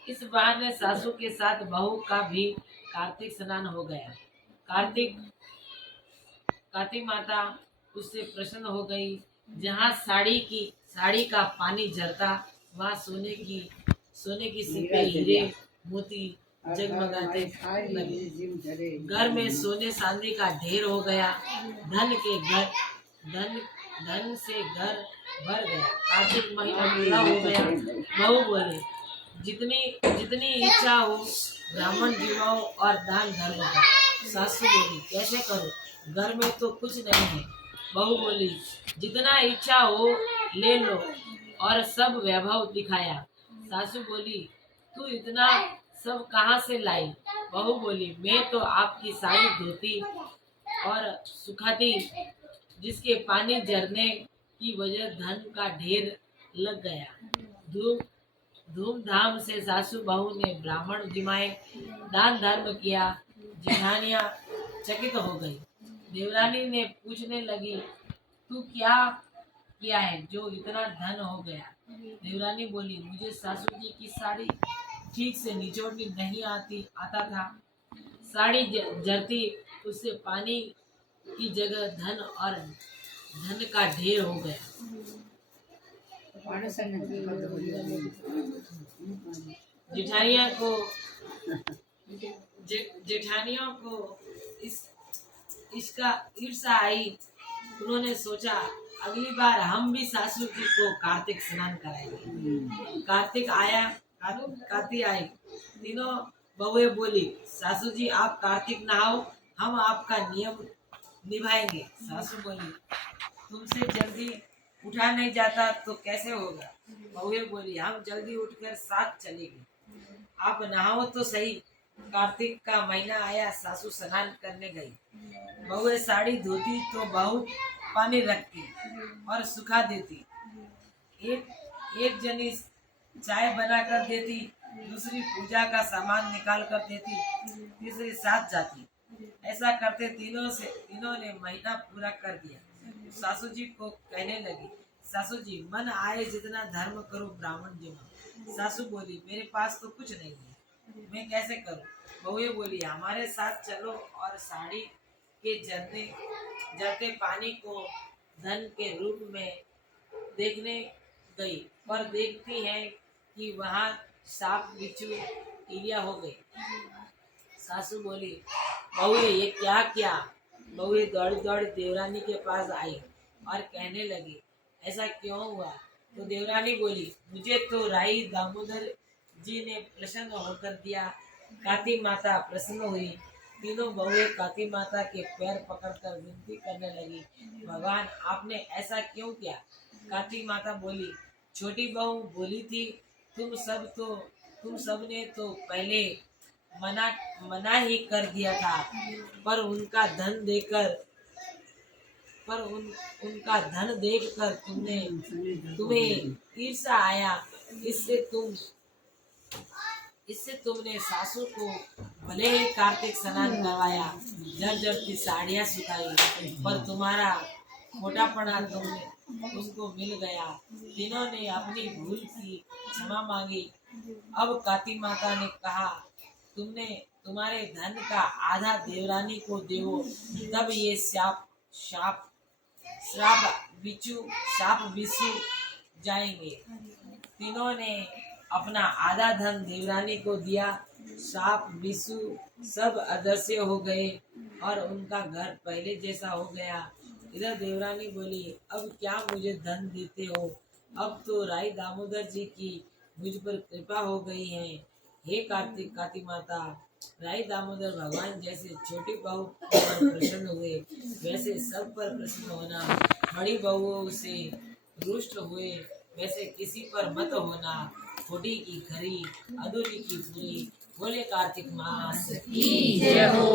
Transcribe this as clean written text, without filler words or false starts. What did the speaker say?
इस बहाने सासू के साथ बहू का भी कार्तिक स्नान हो गया। कार्तिक कार्तिक माता उससे प्रसन्न हो गई। जहाँ साड़ी का पानी झरता, वहाँ सोने की सिक्के, हीरे मोती जगमगाते लगे। घर में सोने चांदी का ढेर हो गया। धन धन से घर भर गया। कार्तिक महीना पूरा हो गया। बहू बोले, जितनी जितनी इच्छा हो ब्राह्मण जिवाओ और दान धर्म करो। सासू बोली, कैसे करूं, घर में तो कुछ नहीं है। बहू बोली, जितना इच्छा हो ले लो और सब वैभव दिखाया। सासू बोली, तू इतना सब कहाँ से लाई। बहू बोली, मैं तो आपकी सारी धोती और सुखाती, जिसके पानी झरने की वजह धन का ढेर लग गया। धूमधाम से सासू बहू ने ब्राह्मण जिमाए, दान धर्म किया। जेठानियां चकित हो गई। देवरानी ने पूछने लगी, तू क्या किया है जो इतना धन हो गया। देवरानी बोली, मुझे सासू जी की साड़ी ठीक से निचोड़नी नहीं आता था। साड़ी जरती, उससे पानी की जगह धन का ढेर हो गया। जेठानियों को इसका ईर्ष्या आई। उन्होंने सोचा, अगली बार हम भी सासू जी को कार्तिक स्नान कराएंगे। कार्तिक आई। तीनों बहुएं बोली, सासू जी आप कार्तिक नहाओ, हम आपका नियम निभाएंगे। सासू बोली, तुमसे जल्दी उठा नहीं जाता तो कैसे होगा। बहुएं बोली, हम जल्दी उठकर साथ चलेंगे। आप नहाओ तो सही। कार्तिक का महीना आया। सासू स्नान करने गई। बहुएं साड़ी धोती तो बहुत पानी रखती और सुखा देती। एक जनी चाय बना कर देती, दूसरी पूजा का सामान निकाल कर देती, तीसरी साथ जाती। ऐसा करते तीनों ने महीना पूरा कर दिया। सासू जी को कहने लगी, सासू जी मन आए जितना धर्म करो ब्राह्मण जिमा। सासू बोली, मेरे पास तो कुछ नहीं है, मैं कैसे करूं। बहुएं बोली, हमारे साथ चलो और साड़ी के जरते पानी को धन के रूप में देखने गई, पर देखती है कि वहाँ सांप बिच्छू कीड़िया हो गई। सासू बोली, बहुए ये क्या किया। बहुए दौड़ी देवरानी के पास आई और कहने लगी, ऐसा क्यों हुआ। तो देवरानी बोली, मुझे तो राई दामोदर जी ने प्रसन्न होकर दिया। काती माता प्रसन्न हुई। तीनों बहुएं काती माता के पैर पकड़कर विनती करने लगी, भगवान आपने ऐसा क्यों किया। काती माता बोली, छोटी बहू बोली थी, तुम सब ने तो पहले मना ही कर दिया था, पर उनका धन देखकर तुम्हें ईर्ष्या आया। इससे तुमने सासू को भले ही कार्तिक स्नान करवाया, जर्जर साड़ियाँ सुखाई, पर तुम्हारा मोटापना तुमने उसको मिल गया। तीनों ने अपनी भूल की क्षमा मांगी। अब काती माता ने कहा, तुम्हारे धन का आधा देवरानी को देवो, तब ये श्राप बिच्छू जाएंगे। तीनों ने अपना आधा धन देवरानी को दिया। सांप बिच्छू सब अदृश्य हो गए और उनका घर पहले जैसा हो गया। इधर देवरानी बोली, अब क्या मुझे धन देते हो, अब तो राई दामोदर जी की मुझ पर कृपा हो गई है। हे काती माता, राई दामोदर भगवान जैसे छोटी बहू पर प्रसन्न हुए, वैसे सब पर प्रसन्न होना। बड़ी बहुओं से रुष्ट हुए, वैसे किसी पर मत होना। खोटी की खरी, अधूरी की पूरी। बोले कार्तिक मास की जय हो।